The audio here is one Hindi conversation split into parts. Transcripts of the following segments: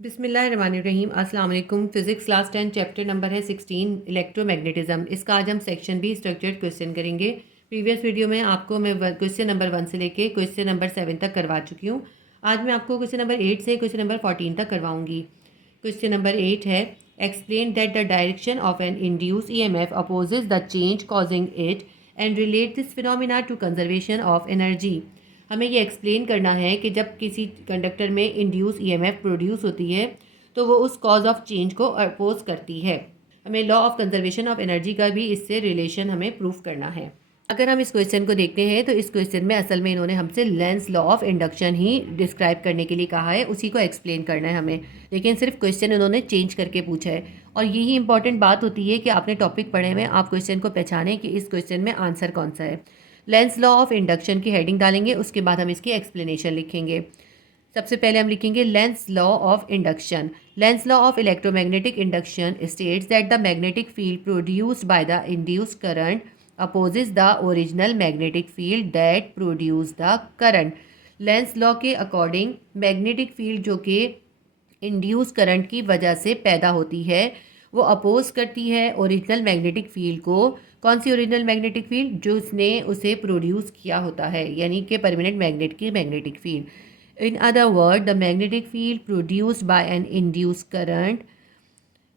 बिस्मिल्लाहिर्रहमानिर्रहीम। अस्सलाम वालेकुम। फिजिक्स क्लास 10 चैप्टर नंबर है 16 इलेक्ट्रोमैग्नेटिज्म। इसका आज हम सेक्शन बी स्ट्रक्चर्ड क्वेश्चन करेंगे। प्रीवियस वीडियो में आपको मैं क्वेश्चन नंबर 1 से लेके क्वेश्चन नंबर 7 तक करवा चुकी हूँ। आज मैं आपको क्वेश्चन नंबर 8 से क्वेश्चन नंबर 14 तक करवाऊंगी। क्वेश्चन नंबर 8 है, explain that the direction of an induce EMF opposes the change causing it and relate this phenomena to conservation of energy. हमें ये एक्सप्लेन करना है कि जब किसी कंडक्टर में इंड्यूस EMF प्रोड्यूस होती है तो वो उस कॉज ऑफ चेंज को अपोज करती है। हमें law of conservation of energy का भी इससे रिलेशन हमें प्रूफ करना है। अगर हम इस क्वेश्चन को देखते हैं तो इस क्वेश्चन में असल में इन्होंने हमसे Lenz law of induction he describe करने के लिए कहा है, उसी को एक्सप्लेन करना है हमें। लेकिन सिर्फ क्वेश्चन इन्होंने चेंज करके पूछा है और यही इंपॉर्टेंट बात होती है कि आपने टॉपिक पढ़े हुए आप क्वेश्चन को पहचानें कि इस क्वेश्चन में आंसर कौन सा है। लेंस लॉ ऑफ इंडक्शन की हेडिंग डालेंगे, उसके बाद हम इसकी एक्सप्लेनेशन लिखेंगे। सबसे पहले हम लिखेंगे Lenz law of induction. Lenz law of electromagnetic induction states that the magnetic field produced by the induced current opposes the original magnetic field that produce the current. Lenz law के अकॉर्डिंग मैग्नेटिक फील्ड जो कि इंड्यूस करंट की वजह से पैदा होती है वो अपोज करती है ओरिजिनल मैग्नेटिक फील्ड को। कौन सी ओरिजिनल मैग्नेटिक फील्ड? जो उसने उसे प्रोड्यूस किया होता है, यानी कि परमानेंट मैग्नेट की magnetic field. In other word, the magnetic field produced by an induce current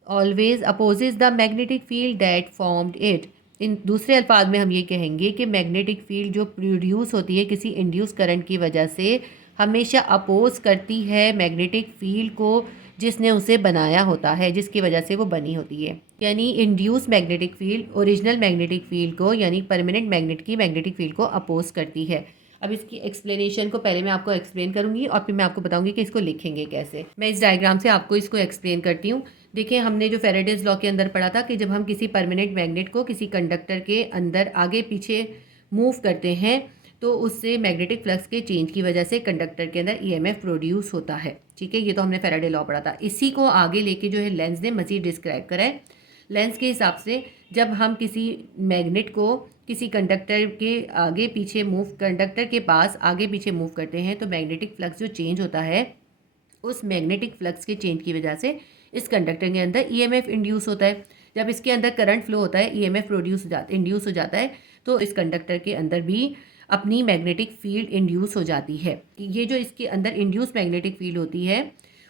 always opposes the magnetic field that formed it. इन दूसरे अल्फाज में हम ये कहेंगे कि मैग्नेटिक फील्ड जो प्रोड्यूस होती है किसी इंड्यूस करंट की वजह से हमेशा अपोज करती है मैग्नेटिक फील्ड को जिसने उसे बनाया होता है, जिसकी वजह से वो बनी होती है। यानी induce magnetic field original magnetic field को यानी परमानेंट मैग्नेट की मैग्नेटिक फील्ड को अपोज करती है। अब इसकी एक्सप्लेनेशन को पहले मैं आपको एक्सप्लेन करूंगी और फिर मैं आपको बताऊंगी कि इसको लिखेंगे कैसे। मैं इस डायग्राम से आपको इसको एक्सप्लेन करती हूँ। देखिए, हमने जो फेरेडेज लॉ के अंदर पढ़ा था कि जब हम किसी परमानेंट मैग्नेट को किसी कंडक्टर के अंदर आगे पीछे मूव करते हैं तो उससे मैग्नेटिक फ्लक्स के चेंज की वजह से कंडक्टर के अंदर EMF प्रोड्यूस होता है। ठीक है, ये तो हमने फेराडे लॉ पढ़ा था। इसी को आगे लेके जो है लेंस ने मज़ीद डिस्क्राइब करा है। लेंस के हिसाब से जब हम किसी मैग्नेट को किसी कंडक्टर के आगे पीछे मूव कंडक्टर के पास आगे पीछे मूव करते हैं तो मैग्नेटिक फ्लक्स जो चेंज होता है उस मैग्नेटिक फ्लक्स के चेंज की वजह से इस कंडक्टर के अंदर EMF इंड्यूस होता है। जब इसके अंदर करंट फ्लो होता है, EMF इंड्यूस हो जाता है तो इस कंडक्टर के अंदर भी अपनी मैग्नेटिक फील्ड इंड्यूस हो जाती है। ये जो इसके अंदर इंड्यूस मैग्नेटिक फील्ड होती है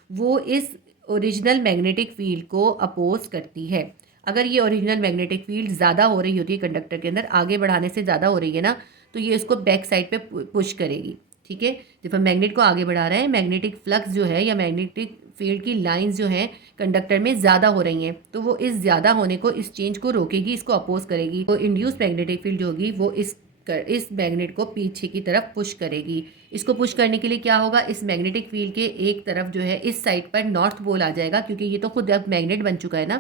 वो इस ओरिजिनल मैग्नेटिक फील्ड को अपोज करती है। अगर ये ओरिजिनल मैग्नेटिक फील्ड ज़्यादा हो रही होती है कंडक्टर के अंदर, आगे बढ़ाने से ज़्यादा हो रही है ना, तो ये इसको बैक साइड पे पुश करेगी। ठीक है, जब हम मैग्नेट को आगे बढ़ा रहे हैं मैग्नेटिक फ्लक्स जो है या मैग्नेटिक फील्ड की लाइंस जो हैं कंडक्टर में ज़्यादा हो रही हैं तो वो इस ज़्यादा होने को इस चेंज को रोकेगी, इसको अपोज करेगी। तो इंड्यूस मैग्नेटिक फील्ड जो होगी वो इस मैग्नेट को पीछे की तरफ पुश करेगी। इसको पुश करने के लिए क्या होगा, इस मैग्नेटिक फील्ड के एक तरफ जो है इस साइड पर नॉर्थ पोल आ जाएगा, क्योंकि ये तो खुद अब मैग्नेट बन चुका है ना,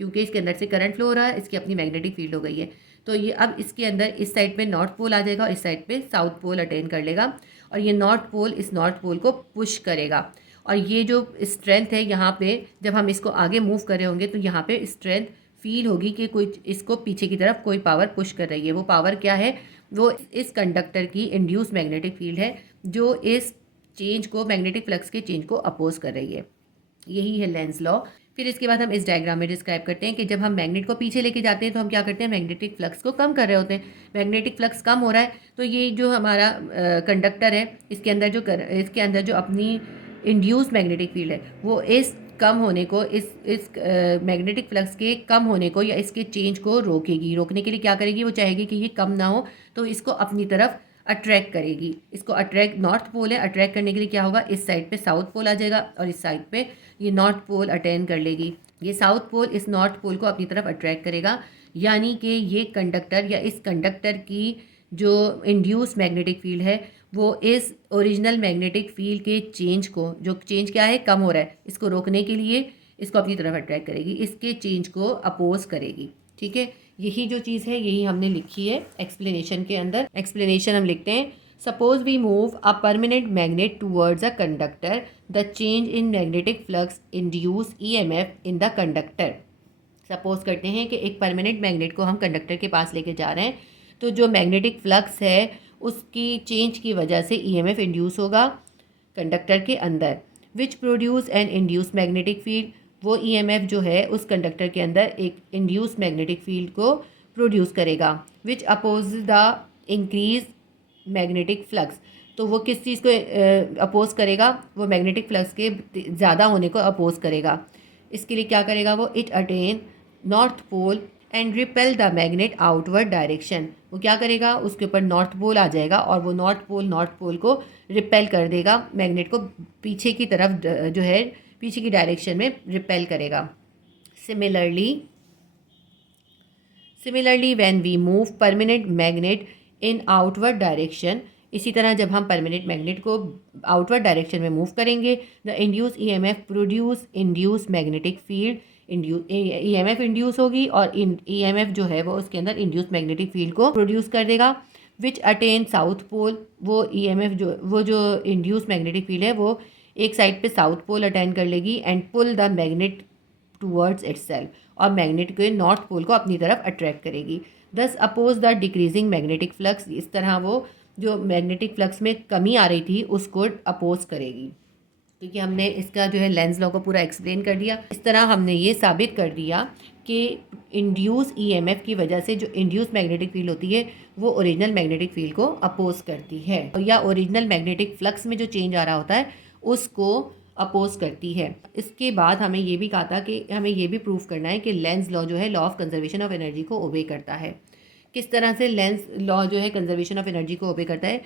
क्योंकि इसके अंदर से करंट फ्लो हो रहा है, इसकी अपनी मैग्नेटिक फील्ड हो गई है। तो ये अब इसके अंदर इस साइड पे नॉर्थ पोल आ जाएगा और इस साइड पे साउथ पोल अटेन कर लेगा और ये नॉर्थ पोल इस नॉर्थ पोल को पुश करेगा। और ये जो स्ट्रेंथ है यहाँ पे जब हम इसको आगे मूव कर रहे होंगे तो यहाँ पे स्ट्रेंथ फील होगी कि कोई इसको पीछे की तरफ कोई पावर पुश कर रही है। वो पावर क्या है? वो इस कंडक्टर की इंड्यूस मैग्नेटिक फील्ड है जो इस चेंज को मैग्नेटिक फ्लक्स के चेंज को अपोज कर रही है। यही है लेंस लॉ। फिर इसके बाद हम इस डायग्राम में डिस्क्राइब करते हैं कि जब हम मैग्नेट को पीछे लेके जाते हैं तो हम क्या करते हैं, मैग्नेटिक फ्लक्स को कम कर रहे होते हैं। मैग्नेटिक फ्लक्स कम हो रहा है तो ये जो हमारा कंडक्टर है इसके अंदर जो अपनी इंड्यूस मैग्नेटिक फील्ड है वो इस कम होने को इस मैग्नेटिक फ्लक्स के कम होने को या इसके चेंज को रोकेगी। रोकने के लिए क्या करेगी, वो चाहेगी कि ये कम ना हो तो इसको अपनी तरफ अट्रैक्ट करेगी। इसको अट्रैक्ट, नॉर्थ पोल है, अट्रैक्ट करने के लिए क्या होगा, इस साइड पे साउथ पोल आ जाएगा और इस साइड पे ये नॉर्थ पोल अटेन कर लेगी। ये साउथ पोल इस नॉर्थ पोल को अपनी तरफ अट्रैक्ट करेगा, यानी कि ये कंडक्टर या इस कंडक्टर की जो इंड्यूस मैग्नेटिक फील्ड है वो इस ओरिजिनल मैग्नेटिक फील्ड के चेंज को, जो चेंज क्या है, कम हो रहा है, इसको रोकने के लिए इसको अपनी तरफ अट्रैक्ट करेगी, इसके चेंज को अपोज करेगी। ठीक है, यही जो चीज़ है यही हमने लिखी है एक्सप्लेनेशन के अंदर। एक्सप्लेनेशन हम लिखते हैं, suppose we move a permanent magnet towards a conductor, the change in magnetic flux induce EMF in the conductor. Suppose करते हैं कि एक परमानेंट मैग्नेट को हम कंडक्टर के पास लेके जा रहे हैं तो जो मैग्नेटिक फ्लक्स है उसकी चेंज की वजह से EMF इंड्यूस होगा कंडक्टर के अंदर। Which produce an induce magnetic field, वो ईएमएफ जो है उस कंडक्टर के अंदर एक इंड्यूस मैग्नेटिक फील्ड को प्रोड्यूस करेगा। Which oppose the increase magnetic flux, तो वो किस चीज़ को अपोज करेगा, वो मैग्नेटिक फ्लक्स के ज़्यादा होने को अपोज करेगा। इसके लिए क्या करेगा वो, it attain north pole and repel the magnet outward direction, वो क्या करेगा उसके ऊपर नॉर्थ पोल आ जाएगा और वो नॉर्थ पोल को रिपेल कर देगा, मैग्नेट को पीछे की तरफ जो है पीछे की डायरेक्शन में रिपेल करेगा। Similarly when we move permanent magnet in outward direction, इसी तरह जब हम परमानेंट मैग्नेट को आउटवर्ड डायरेक्शन में मूव करेंगे, the induce EMF produce induce magnetic field, EMF induce होगी और ईएमएफ जो है वो उसके अंदर इंड्यूस मैग्नेटिक फील्ड को प्रोड्यूस कर देगा। विच अटेन साउथ पोल, वो ईएमएफ जो इंड्यूस मैग्नेटिक फील्ड है वो एक साइड पे साउथ पोल अटेन कर लेगी and pull the magnet towards itself, और मैग्नेट के नॉर्थ पोल को अपनी तरफ अट्रैक्ट करेगी। Thus oppose the decreasing magnetic flux, इस तरह वो जो मैग्नेटिक फ्लक्स में कमी आ रही थी उसको अपोज करेगी। तो ये हमने इसका जो है लेंज लॉ को पूरा एक्सप्लेन कर दिया। इस तरह हमने ये साबित कर दिया कि इंड्यूस ईएमएफ की वजह से जो इंड्यूस मैग्नेटिक फील्ड होती है वो ओरिजिनल मैग्नेटिक फील्ड को अपोज करती है, या ओरिजिनल मैग्नेटिक फ्लक्स में जो चेंज आ रहा होता है उसको अपोज करती है। इसके बाद हमें ये भी कहा था कि हमें ये भी प्रूव करना है कि लेंज लॉ जो है law of conservation of energy को ओबे करता है। किस तरह से लेंज लॉ जो है कंजर्वेशन ऑफ एनर्जी को ओबे करता है,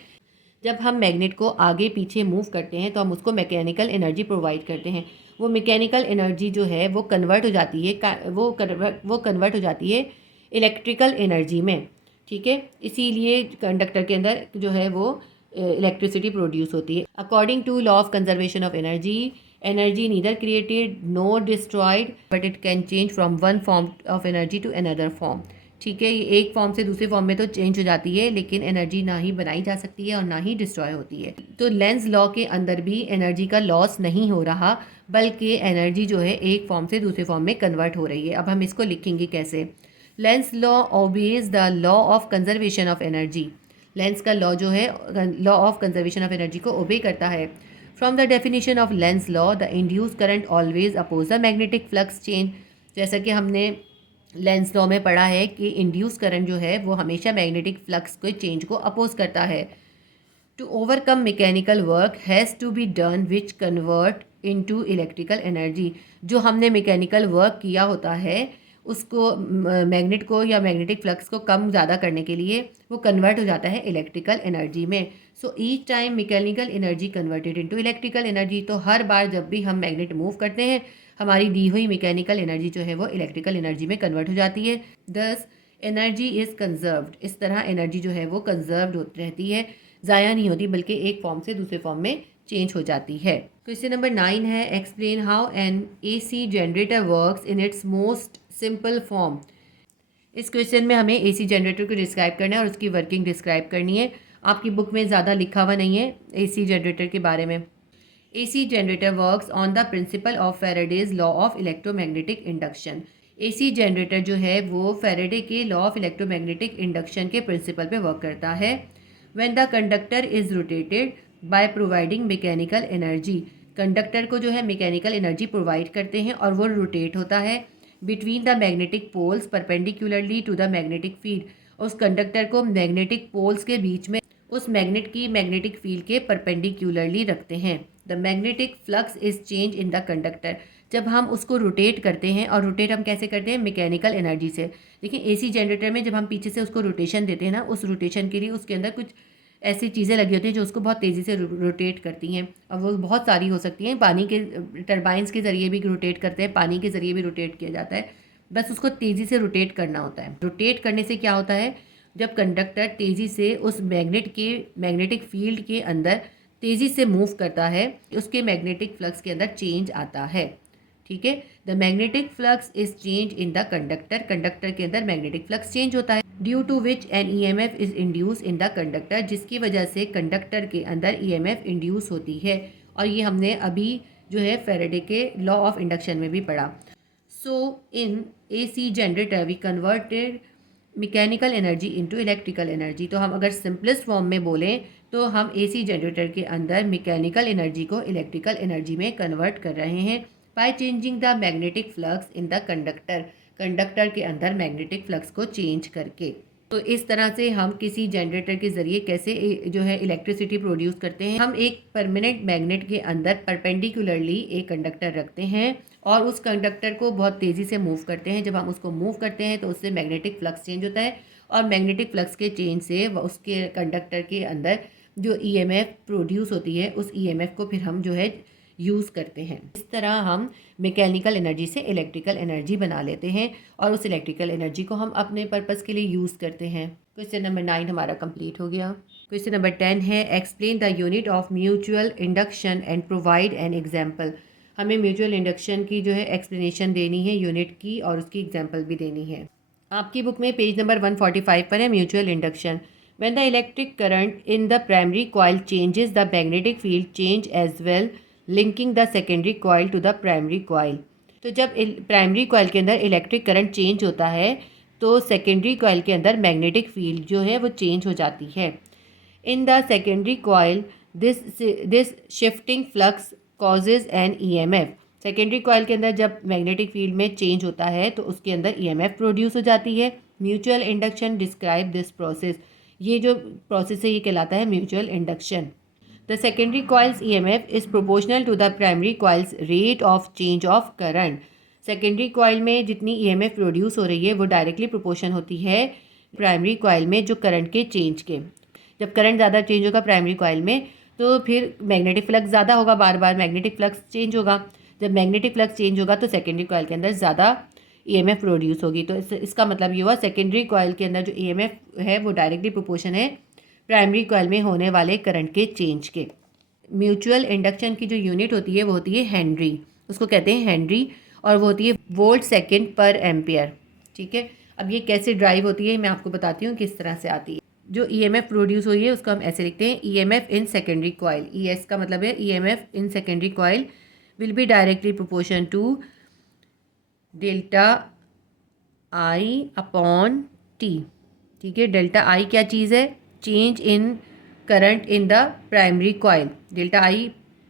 जब हम मैग्नेट को आगे पीछे मूव करते हैं तो हम उसको मैकेनिकल एनर्जी प्रोवाइड करते हैं। वो मैकेनिकल एनर्जी जो है वो कन्वर्ट हो जाती है वो कन्वर्ट हो जाती है इलेक्ट्रिकल एनर्जी में, ठीक है। इसीलिए कंडक्टर के अंदर जो है वो इलेक्ट्रिसिटी प्रोड्यूस होती है। According to law of conservation of energy neither created no destroyed but it can change from one form of energy to another form, ठीक है। ये एक फॉर्म से दूसरे फॉर्म में तो चेंज हो जाती है, लेकिन एनर्जी ना ही बनाई जा सकती है और ना ही डिस्ट्रॉय होती है। तो लेंज लॉ के अंदर भी एनर्जी का लॉस नहीं हो रहा, बल्कि एनर्जी जो है एक फॉर्म से दूसरे फॉर्म में कन्वर्ट हो रही है। अब हम इसको लिखेंगे कैसे, Lenz law obeys the law of conservation of energy, Lenz का लॉ जो है law of conservation of energy को ओबे करता है। From the definition of Lenz law the induce current always oppose the magnetic flux change, जैसा कि हमने लेंज लॉ में पढ़ा है कि इंड्यूस करंट जो है वो हमेशा मैग्नेटिक फ्लक्स के चेंज को अपोज करता है। To overcome mechanical work has to be done which convert into electrical energy, जो हमने मैकेनिकल वर्क किया होता है उसको मैग्नेट को या मैग्नेटिक फ्लक्स को कम ज़्यादा करने के लिए वो कन्वर्ट हो जाता है इलेक्ट्रिकल एनर्जी में। So each time mechanical energy converted into electrical energy, तो हर बार जब भी हम मैग्नेट मूव करते हैं हमारी दी हुई मैकेनिकल एनर्जी जो है वो इलेक्ट्रिकल एनर्जी में कन्वर्ट हो जाती है। दस एनर्जी इज़ कंजर्व्ड, इस तरह एनर्जी जो है वो कंजर्व्ड रहती है, ज़ाया नहीं होती बल्कि एक फॉर्म से दूसरे फॉर्म में चेंज हो जाती है। क्वेश्चन नंबर 9 है, explain how an AC generator works in its most simple form. इस क्वेश्चन में हमें एसी जनरेटर को डिस्क्राइब करना है और उसकी वर्किंग डिस्क्राइब करनी है। आपकी बुक में ज़्यादा लिखा हुआ नहीं है एसी जनरेटर के बारे में। AC generator works on the principle of Faraday's law of electromagnetic induction। AC generator जो है वो फैराडे के लॉ ऑफ इलेक्ट्रोमैग्नेटिक इंडक्शन के प्रिंसिपल पे वर्क करता है। When the conductor is rotated by providing mechanical energy, conductor को जो है मैकेनिकल एनर्जी प्रोवाइड करते हैं और वो रोटेट होता है between the magnetic poles perpendicularly to the magnetic field, उस कंडक्टर को मैग्नेटिक पोल्स के बीच में उस मैग्नेट की मैग्नेटिक फील्ड के परपेंडिकुलरली रखते हैं। The magnetic flux is change in the conductor, जब हम उसको रोटेट करते हैं, और रोटेट हम कैसे करते हैं मैकेनिकल एनर्जी से। देखिए एसी जनरेटर में जब हम पीछे से उसको रोटेशन देते हैं ना, उस रोटेशन के लिए उसके अंदर कुछ ऐसी चीज़ें लगी होती हैं जो उसको बहुत तेज़ी से रोटेट करती हैं, और वो बहुत सारी हो सकती हैं। पानी के टरबाइंस के ज़रिए भी रोटेट करते हैं, पानी के ज़रिए भी रोटेट किया जाता है, बस उसको तेज़ी से रोटेट करना होता है। रोटेट करने से क्या होता है, जब कंडक्टर तेज़ी से उस मैग्नेटिक फील्ड के अंदर तेज़ी से मूव करता है उसके मैग्नेटिक फ्लक्स के अंदर चेंज आता है, ठीक है। The magnetic flux is change in the conductor, conductor के अंदर मैग्नेटिक फ्लक्स चेंज होता है। Due to which an EMF is induce in the conductor, जिसकी वजह से कंडक्टर के अंदर ईएमएफ इंड्यूस होती है, और ये हमने अभी जो है फैराडे के लॉ ऑफ इंडक्शन में भी पढ़ा। So in AC generator we converted mechanical energy into electrical energy. तो हम अगर सिंपलेस्ट फॉर्म में बोलें तो हम एसी जनरेटर के अंदर मैकेनिकल एनर्जी को इलेक्ट्रिकल एनर्जी में कन्वर्ट कर रहे हैं by changing the magnetic flux in the conductor के अंदर मैग्नेटिक फ्लक्स को चेंज करके। तो इस तरह से हम किसी जनरेटर के ज़रिए कैसे जो है इलेक्ट्रिसिटी प्रोड्यूस करते हैं। हम एक परमानेंट मैग्नेट के अंदर परपेंडिकुलरली एक कंडक्टर रखते हैं और उस कंडक्टर को बहुत तेज़ी से मूव करते हैं। जब हम उसको मूव करते हैं तो उससे मैग्नेटिक फ्लक्स चेंज होता है और मैग्नेटिक फ्लक्स के चेंज से उसके कंडक्टर के अंदर जो ईएमएफ प्रोड्यूस होती है उस ईएमएफ को फिर हम जो है यूज़ करते हैं। इस तरह हम मैकेनिकल एनर्जी से इलेक्ट्रिकल एनर्जी बना लेते हैं और उस इलेक्ट्रिकल एनर्जी को हम अपने पर्पज़ के लिए यूज़ करते हैं। क्वेश्चन नंबर 9 हमारा कंप्लीट हो गया। क्वेश्चन नंबर 10 है explain the unit of mutual induction and provide an example. हमें म्यूचुअल इंडक्शन की जो है एक्सप्लेनेशन देनी है यूनिट की और उसकी एग्जाम्पल भी देनी है। आपकी बुक में पेज नंबर 145 पर है mutual induction. When the electric current in the primary coil changes, the magnetic field change as well, linking the secondary coil to the primary coil. तो जब प्राइमरी कॉइल के अंदर इलेक्ट्रिक करंट चेंज होता है तो सेकेंडरी कॉइल के अंदर मैग्नेटिक फील्ड जो है वो चेंज हो जाती है। इन the secondary coil this shifting flux causes an EMF. Secondary coil के अंदर जब मैग्नेटिक फील्ड में चेंज होता है तो उसके अंदर ईएमएफ प्रोड्यूस हो जाती है। Mutual induction describe this process. ये जो प्रोसेस है ये कहलाता है mutual induction. The secondary coil's EMF is proportional to the primary coil's rate of change of current. Secondary coil में जितनी ईएमएफ प्रोड्यूस हो रही है वो डायरेक्टली प्रोपोर्शन होती है प्राइमरी कॉइल में जो करंट के चेंज के। जब करंट ज़्यादा चेंज होगा प्राइमरी कॉइल में तो फिर मैग्नेटिक फ्लक्स ज़्यादा होगा, बार बार मैग्नेटिक फ्लक्स चेंज होगा। जब मैग्नेटिक फ्लक्स चेंज होगा तो सेकेंडरी कॉइल के अंदर ज़्यादा ईएमएफ प्रोड्यूस होगी। तो इसका मतलब ये हुआ सेकेंडरी कॉइल के अंदर जो ईएमएफ है वो डायरेक्टली प्रोपोर्शन है प्राइमरी कॉइल में होने वाले करंट के चेंज के। म्यूचुअल इंडक्शन की जो यूनिट होती है वो होती है हेनरी, उसको कहते हैं हेनरी, और वो होती है वोल्ट सेकेंड पर एम्पियर। ठीक है, अब ये कैसे ड्राइव होती है मैं आपको बताती हूँ किस तरह से आती है। जो ईएमएफ प्रोड्यूस हुई है उसको हम ऐसे लिखते हैं EMF in secondary coil. ES का मतलब है EMF in secondary coil will be directly proportion to delta I upon T. ठीक है, डेल्टा आई क्या चीज़ है? Change in current in the primary coil. Delta I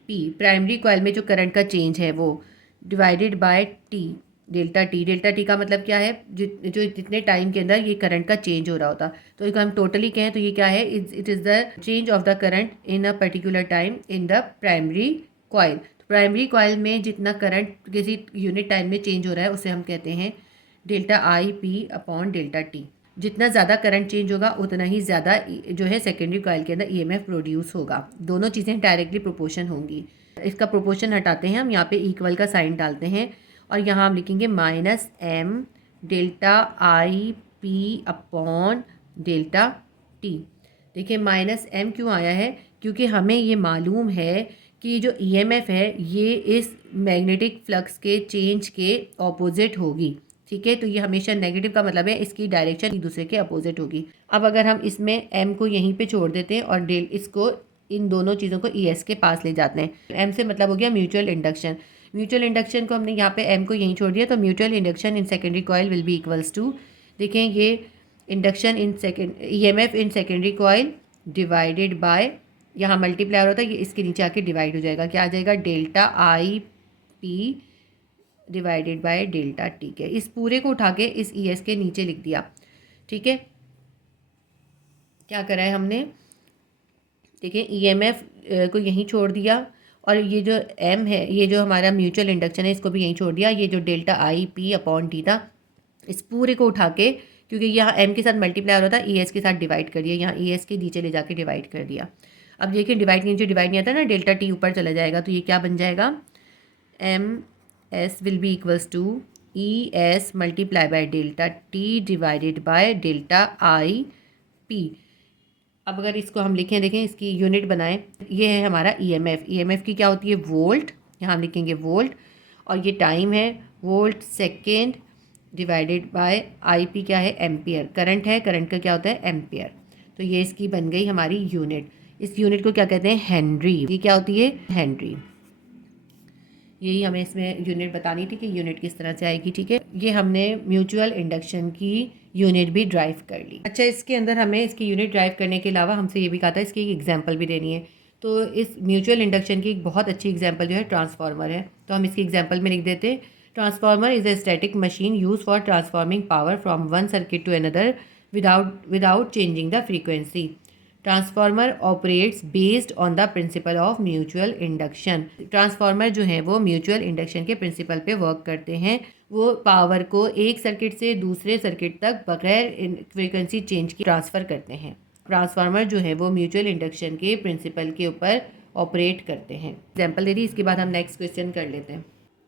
P primary coil में जो करंट का चेंज है वो divided by T, delta T. Delta T का मतलब क्या है? जो जितने टाइम के अंदर ये करंट का चेंज हो रहा होता। तो अगर हम टोटली कहें तो ये क्या है? It is the change of the current in a particular time in the primary coil. Primary coil में जितना करंट किसी यूनिट टाइम में चेंज हो रहा है उसे हम कहते हैं delta I P upon delta T. जितना ज़्यादा करंट चेंज होगा उतना ही ज़्यादा जो है सेकेंडरी कॉइल के अंदर ईएमएफ प्रोड्यूस होगा। दोनों चीज़ें डायरेक्टली प्रोपोर्शन होंगी। इसका प्रोपोर्शन हटाते हैं हम, यहाँ पे इक्वल का साइन डालते हैं और यहाँ हम लिखेंगे minus M delta I P upon delta T. देखिए माइनस एम क्यों आया है? क्योंकि हमें ये मालूम है कि जो ईएमएफ है ये इस मैग्नेटिक फ्लक्स के चेंज के ऑपोजिट होगी। ठीक है, तो ये हमेशा नेगेटिव का मतलब है इसकी डायरेक्शन एक दूसरे के अपोजिट होगी। अब अगर हम इसमें एम को यहीं पे छोड़ देते हैं और डेल इसको इन दोनों चीज़ों को ईएस के पास ले जाते हैं। एम से मतलब हो गया म्यूचुअल इंडक्शन। म्यूचुअल इंडक्शन को हमने यहाँ पे एम को यहीं छोड़ दिया तो mutual induction in secondary coil will be equals to, देखें ये induction in second EMF in secondary coil divided by, यहाँ मल्टीप्लाई होता है ये इसके नीचे आके डिवाइड हो जाएगा। क्या आ जाएगा? Delta I P divided by delta T के। इस पूरे को उठा के इस ई एस के नीचे लिख दिया। ठीक है, क्या करा है हमने? देखिए ईएमएफ को यहीं छोड़ दिया और ये जो एम है ये जो हमारा म्यूचुअल इंडक्शन है इसको भी यहीं छोड़ दिया। ये जो delta I P upon T था इस पूरे को उठा के, क्योंकि यहाँ एम के साथ मल्टीप्लाई हो रहा था, ई एस के साथ डिवाइड कर दिया। यहाँ ई एस के नीचे ले जाके डिवाइड कर दिया। अब देखिए डिवाइड के नीचे डिवाइड नहीं आता ना, डेल्टा टी ऊपर चला जाएगा तो ये क्या बन जाएगा? M S will be equals to E S multiply by delta T divided by delta I P. अब अगर इसको हम लिखें, देखें इसकी यूनिट बनाएं, ये है हमारा ईएमएफ। ईएमएफ की क्या होती है? वोल्ट। यहाँ हम लिखेंगे वोल्ट और ये टाइम है volt second divided by I P क्या है? एम्पियर। करंट है, करंट का क्या होता है? एम्पियर। तो ये इसकी बन गई हमारी यूनिट। इस यूनिट को क्या कहते हैं? हेनरी। ये क्या होती है? हेनरी। यही हमें इसमें यूनिट बतानी थी कि यूनिट किस तरह से आएगी। ठीक है, ये हमने म्यूचुअल इंडक्शन की यूनिट भी ड्राइव कर ली। अच्छा, इसके अंदर हमें इसकी यूनिट ड्राइव करने के अलावा हमसे ये भी कहा था इसकी एक एग्जांपल भी देनी है। तो इस म्यूचुअल इंडक्शन की एक बहुत अच्छी एग्जांपल जो है ट्रांसफार्मर है। तो हम इसकी एग्जांपल में लिख देते हैं, transformer is a static machine use for transforming power from one circuit to another without changing the frequency. Transformer operates based on the principle of mutual induction. Transformer जो है वो म्यूचुअल इंडक्शन के प्रिंसिपल पे वर्क करते हैं। वो पावर को एक सर्किट से दूसरे सर्किट तक बगैर फ्रीक्वेंसी चेंज की ट्रांसफ़र करते हैं। ट्रांसफार्मर जो है वो म्यूचुअल इंडक्शन के प्रिंसिपल के ऊपर ऑपरेट करते हैं। एग्जाम्पल दे दी, इसके बाद हम नेक्स्ट क्वेश्चन कर लेते हैं।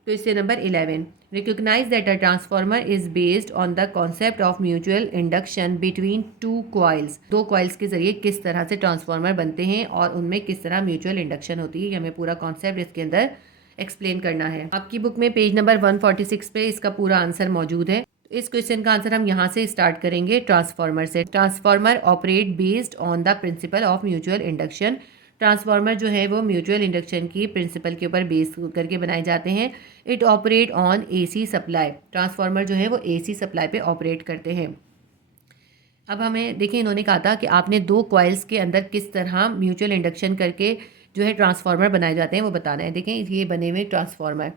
Question number 11, recognise that a transformer is based on the concept of mutual induction between two coils. दो कॉइल्स के जरिए किस तरह से ट्रांसफार्मर बनते हैं और उनमें किस तरह म्यूचुअल इंडक्शन होती है, हमें पूरा कॉन्सेप्ट इसके अंदर एक्सप्लेन करना है। आपकी बुक में पेज नंबर 146 पे इसका पूरा आंसर मौजूद है। इस क्वेश्चन का आंसर हम यहाँ से स्टार्ट करेंगे ट्रांसफार्मर से। Transformer operate based on the principle of mutual induction. Transformer जो है वो म्यूचुअल इंडक्शन की प्रिंसिपल के ऊपर बेस करके बनाए जाते हैं। It operate on AC supply. Transformer जो है वो एसी सप्लाई पे ऑपरेट करते हैं। अब हमें देखिए, इन्होंने कहा था कि आपने दो कॉइल्स के अंदर किस तरह म्यूचुअल इंडक्शन करके जो है ट्रांसफार्मर बनाए जाते हैं वो बताना है। देखें, ये बने हुए ट्रांसफार्मर,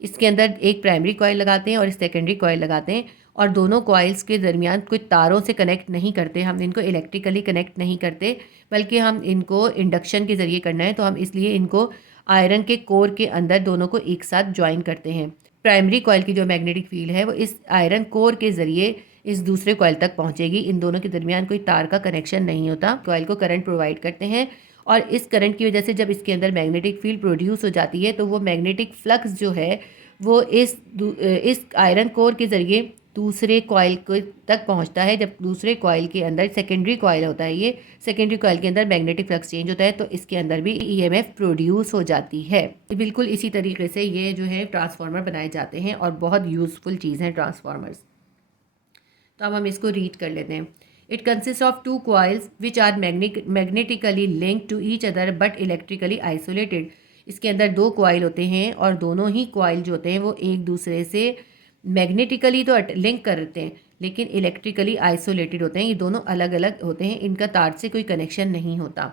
इसके अंदर एक प्राइमरी कॉइल लगाते हैं और एक सेकेंडरी कॉइल लगाते हैं और दोनों कॉइल्स के दरमियान कुछ तारों से कनेक्ट नहीं करते, हम इनको इलेक्ट्रिकली कनेक्ट नहीं करते, बल्कि हम इनको इंडक्शन के ज़रिए करना है। तो हम इसलिए इनको आयरन के कोर के अंदर दोनों को एक साथ ज्वाइन करते हैं। प्राइमरी कॉइल की जो मैग्नेटिक फील्ड है वो इस आयरन कोर के ज़रिए इस दूसरे कॉइल तक पहुंचेगी। इन दोनों के दरमियान कोई तार का कनेक्शन नहीं होता। कॉइल को करंट प्रोवाइड करते हैं और इस करंट की वजह से जब इसके अंदर मैग्नेटिक फील्ड प्रोड्यूस हो जाती है तो वो मैग्नेटिक फ्लक्स जो है वो इस आयरन कोर के ज़रिए दूसरे कॉइल को तक पहुंचता है। जब दूसरे कॉइल के अंदर सेकेंडरी कॉइल होता है, ये सेकेंडरी कॉइल के अंदर मैग्नेटिक फ्लक्स चेंज होता है तो इसके अंदर भी ईएमएफ प्रोड्यूस हो जाती है। बिल्कुल इसी तरीके से ये जो है ट्रांसफार्मर बनाए जाते हैं और बहुत यूज़फुल चीज़ है ट्रांसफार्मर्स। तो अब हम इसको रीड कर लेते हैं। It consist of two coils which are magnetically link to each other but electrically isolated. इसके अंदर दो कॉइल होते हैं और दोनों ही कॉइल जो होते हैं वो एक दूसरे से मैग्नेटिकली तो लिंक करते हैं लेकिन इलेक्ट्रिकली आइसोलेटेड होते हैं। ये दोनों अलग अलग होते हैं, इनका तार से कोई कनेक्शन नहीं होता।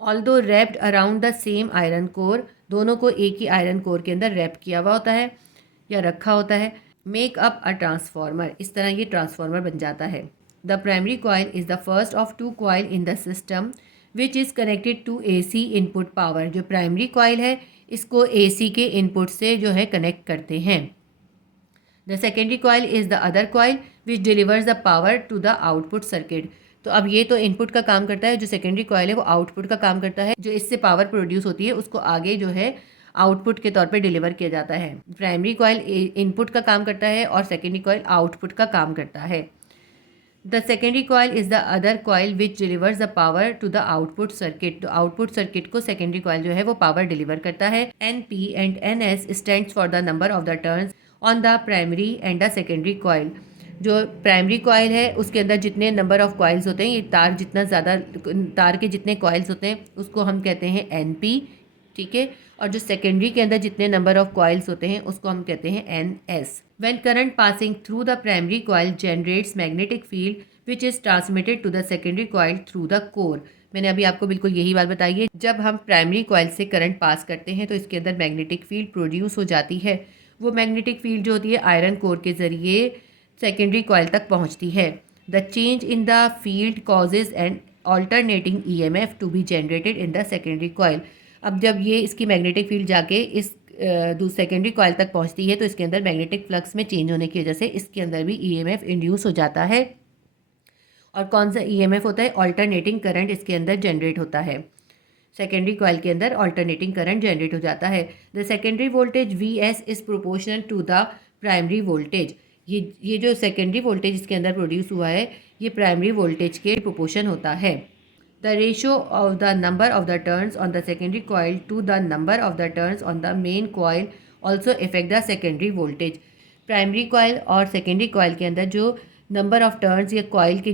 Although wrapped around the same iron core, दोनों को एक ही आयरन कोर के अंदर रैप किया हुआ होता है या रखा होता है। मेक अप अ ट्रांसफार्मर, इस तरह ये ट्रांसफार्मर बन जाता है। The primary coil is the first of two coil in the system which is connected to AC input power. जो प्राइमरी कॉइल है इसको एसी के इनपुट से जो है कनेक्ट करते हैं। The secondary coil is the other coil which delivers the power to the output circuit. तो अब ये तो इनपुट का काम करता है, जो सेकेंडरी कॉइल है वो आउटपुट का काम करता है। जो इससे पावर प्रोड्यूस होती है उसको आगे जो है आउटपुट के तौर पे डिलीवर किया जाता है। प्राइमरी कॉइल इनपुट का काम करता है और सेकेंडरी कॉइल आउटपुट का काम करता है। The secondary coil is the other coil which delivers the power to the output circuit. तो आउटपुट सर्किट को सेकेंडरी कॉइल जो है वो पावर डिलीवर करता है। NP and NS stands for the number of the turns on the primary and the secondary coil. जो प्राइमरी कॉइल है उसके अंदर जितने नंबर ऑफ कॉइल्स होते हैं, ये तार जितना ज़्यादा तार के जितने कॉइल्स होते हैं उसको हम कहते हैं NP, ठीक है। और जो सेकेंडरी के अंदर जितने नंबर ऑफ कॉइल्स होते हैं उसको हम कहते हैं NS। When current passing through the primary coil generates magnetic field which is transmitted to the secondary coil through the core. मैंने अभी आपको बिल्कुल यही बात बताई है। जब हम प्राइमरी कॉइल से करंट पास करते हैं तो इसके अंदर मैग्नेटिक फील्ड प्रोड्यूस हो जाती है। वो मैग्नेटिक फील्ड जो होती है आयरन कोर के ज़रिए सेकेंडरी कॉइल तक पहुंचती है। The change in the field causes an alternating EMF to be generated in the secondary coil. अब जब ये इसकी मैग्नेटिक फील्ड जाके इस सेकेंडरी कॉइल तक पहुंचती है तो इसके अंदर मैग्नेटिक फ्लक्स में चेंज होने की वजह से इसके अंदर भी EMF इंड्यूस हो जाता है। और कौन सा EMF होता है? ऑल्टरनेटिंग करंट इसके अंदर जनरेट होता है। सेकेंडरी कॉइल के अंदर ऑल्टरनेटिंग करंट जनरेट हो जाता है। The secondary voltage VS is proportional to the primary voltage. ये जो सेकेंडरी वोल्टेज इसके अंदर प्रोड्यूस हुआ है ये प्राइमरी वोल्टेज के प्रोपोर्शन होता है। The ratio of the number of the turns on the secondary coil to the number of the turns on the main coil also effect the secondary voltage. Primary coil और सेकेंडरी कॉइल के अंदर जो नंबर ऑफ टर्न्स या कॉइल के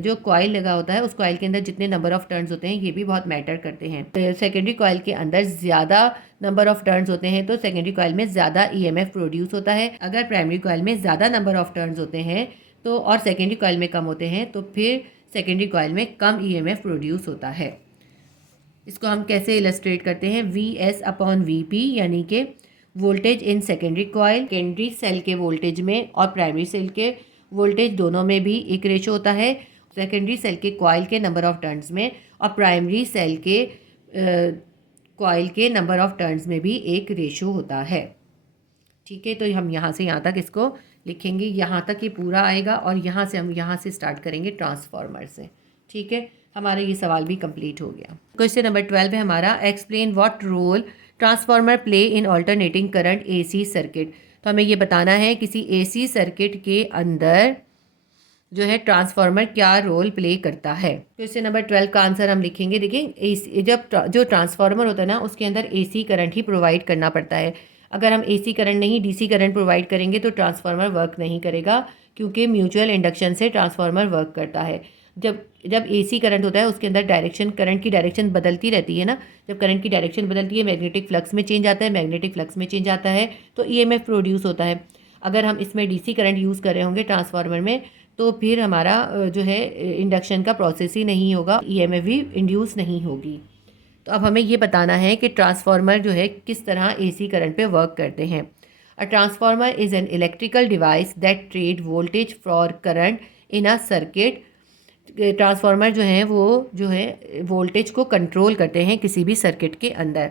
जो कॉइल लगा होता है उस कॉइल के अंदर जितने नंबर ऑफ टर्न्स होते हैं ये भी बहुत मैटर करते हैं। सेकेंडरी कॉइल के अंदर ज़्यादा नंबर ऑफ टर्न्स होते हैं तो सेकेंडरी कॉइल में ज़्यादा ईएमएफ प्रोड्यूस होता है। अगर प्राइमरी कॉइल में ज़्यादा नंबर ऑफ टर्न्स होते हैं तो और सेकेंडरी कॉइल में कम होते हैं तो फिर सेकेंडरी कॉइल में कम ईएमएफ प्रोड्यूस होता है। इसको हम कैसे इलस्ट्रेट करते हैं, VS/VP यानी कि voltage in secondary coil. Secondary cell के वोल्टेज में और प्राइमरी सेल के वोल्टेज दोनों में भी एक रेशो होता है। सेकेंडरी सेल के कॉइल के नंबर ऑफ टर्न्स में और प्राइमरी सेल के कॉइल के नंबर ऑफ टर्न्स में भी एक रेशो होता है। ठीक है, तो हम यहाँ से यहाँ तक इसको लिखेंगे, यहाँ तक ये पूरा आएगा और यहाँ से हम यहाँ से स्टार्ट करेंगे ट्रांसफार्मर से। ठीक है, हमारा ये सवाल भी कंप्लीट हो गया। क्वेश्चन नंबर 12 है हमारा, explain what role transformer play in alternating current AC circuit. तो हमें ये बताना है किसी एसी सर्किट के अंदर जो है ट्रांसफार्मर क्या रोल प्ले करता है। क्वेश्चन नंबर 12 का आंसर हम लिखेंगे। देखिए, जब जो ट्रांसफार्मर होता है ना उसके अंदर एसी करंट ही प्रोवाइड करना पड़ता है। अगर हम एसी करंट नहीं डीसी करंट प्रोवाइड करेंगे तो ट्रांसफार्मर वर्क नहीं करेगा, क्योंकि म्यूचुअल इंडक्शन से ट्रांसफार्मर वर्क करता है। जब एसी करंट होता है उसके अंदर करंट की डायरेक्शन बदलती रहती है ना। जब करंट की डायरेक्शन बदलती है, मैग्नेटिक फ्लक्स में चेंज आता है, मैग्नेटिक फ्लक्स में चेंज आता है तो ईएमएफ प्रोड्यूस होता है। अगर हम इसमें डीसी करंट यूज़ कर रहे होंगे ट्रांसफार्मर में तो फिर हमारा जो है इंडक्शन का प्रोसेस ही नहीं होगा, ईएमएफ भी इंड्यूस नहीं होगी। तो अब हमें ये बताना है कि ट्रांसफार्मर जो है किस तरह एसी करंट पे वर्क करते हैं। A transformer is an electrical device that trade voltage for current in a circuit. Transformer जो है वो जो है वोल्टेज को कंट्रोल करते हैं किसी भी सर्किट के अंदर,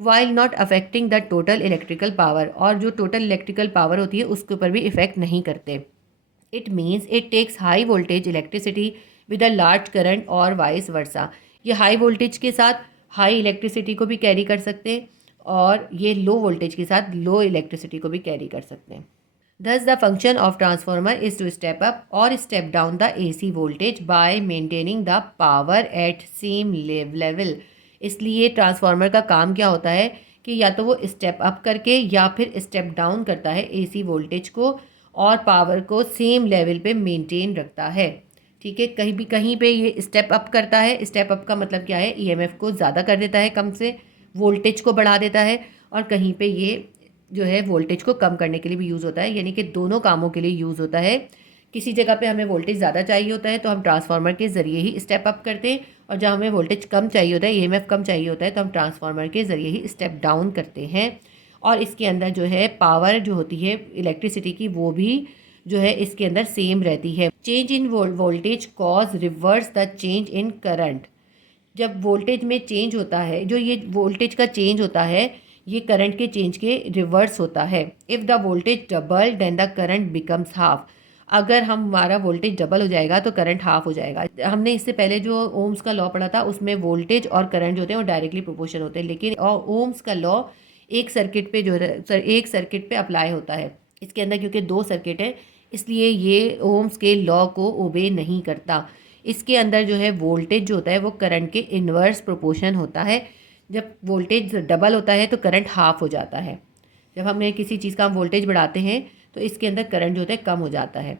while not affecting the total electrical power, और जो टोटल इलेक्ट्रिकल पावर होती है उसके ऊपर भी इफेक्ट नहीं करते। It means it takes high voltage electricity with a large current और वाइस वर्सा। ये हाई वोल्टेज के साथ हाई इलेक्ट्रिसिटी को भी कैरी कर सकते हैं और ये लो वोल्टेज के साथ लो इलेक्ट्रिसिटी को भी कैरी कर सकते हैं। Thus, the function of transformer is to step up or step down the AC voltage by maintaining the power at same level. इसलिए ट्रांसफार्मर का काम क्या होता है कि या तो वो स्टेप अप करके या फिर स्टेप डाउन करता है एसी वोल्टेज को और पावर को सेम लेवल पे मेंटेन रखता है। ठीक है, कहीं पे ये स्टेप अप करता है। स्टेप अप का मतलब क्या है, ईएमएफ को ज़्यादा कर देता है, कम से वोल्टेज को बढ़ा देता है, और कहीं पे ये जो है वोल्टेज को कम करने के लिए भी यूज़ होता है, यानी कि दोनों कामों के लिए यूज़ होता है। किसी जगह पे हमें वोल्टेज ज़्यादा चाहिए होता है तो हम ट्रांसफार्मर के ज़रिए ही स्टेप अप करते हैं, और जहाँ हमें वोल्टेज कम चाहिए होता है, ईएमएफ कम चाहिए होता है, तो हम ट्रांसफार्मर के ज़रिए ही स्टेप डाउन करते हैं। और इसके अंदर जो है पावर जो होती है इलेक्ट्रिसिटी की वो भी जो है इसके अंदर सेम रहती है। Change in voltage cause reverse the change in current. जब वोल्टेज में चेंज होता है, जो ये वोल्टेज का चेंज होता है ये करंट के चेंज के रिवर्स होता है। If the voltage double then the current becomes half. अगर हमारा वोल्टेज डबल हो जाएगा तो करंट हाफ हो जाएगा। हमने इससे पहले जो ओम्स का लॉ पढ़ा था उसमें वोल्टेज और करंट जो होते हैं वो डायरेक्टली प्रोपोर्शनल होते हैं, लेकिन ओम्स का लॉ एक सर्किट पे अप्लाई होता है। इसके अंदर क्योंकि दो सर्किट है इसलिए ये ओम्स के लॉ को ओबे नहीं करता। इसके अंदर जो है वोल्टेज जो होता है वो करंट के इन्वर्स प्रोपोर्शन होता है। जब वोल्टेज डबल होता है तो करंट हाफ हो जाता है। जब हमें किसी चीज़ का हम वोल्टेज बढ़ाते हैं तो इसके अंदर करंट जो होता है कम हो जाता है।